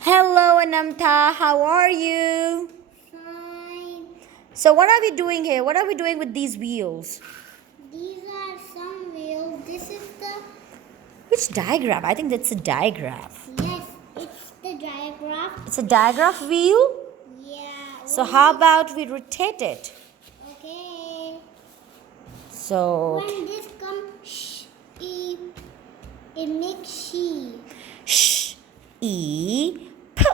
Hello, Anamta. How are you? Fine. So, what are we doing here? What are we doing with these wheels? These are some wheels. This is the Which diagram? I think that's a digraph. yes. It's the diagram. It's a digraph wheel? Yeah. So, how about we rotate it? Okay. So, When this comes, it makes she. sh, e, p.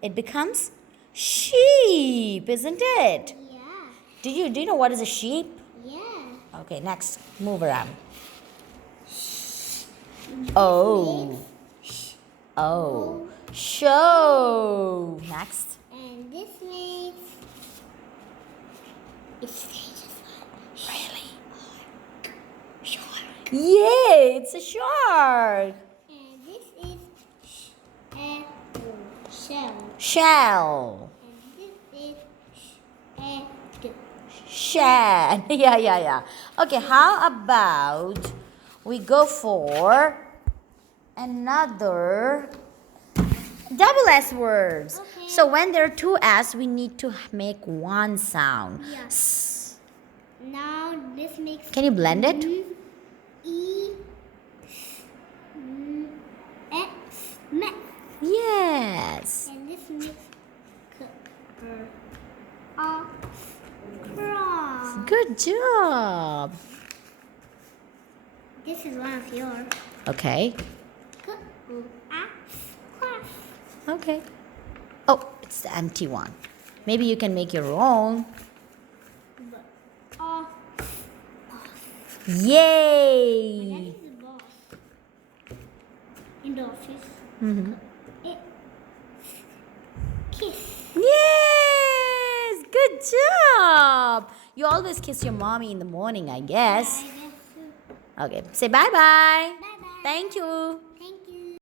It becomes sheep, isn't it? Yeah. Do you know what is a sheep? Yeah. Okay, next, move around. This Oh, makes oh, show. Next. and this makes it stages Really? sure. Yay, it's a shark. And this is shell. Shell. And this is Shad. Yeah. Okay, how about we go for another double S words. Okay. So when there are two S, we need to make one sound. Yeah. S. Now this makes Can you blend it? E X meth. Yes. And this makes cross. Good job. This is one of yours. Okay. Cross. Okay. Oh, it's the empty one. Maybe you can make your own. Yay! That is the boss in the office. Mm-hmm. Kiss. Yes! Good job! You always kiss your mommy in the morning, I guess. I guess so. Okay, say bye bye. Bye bye. Thank you. Thank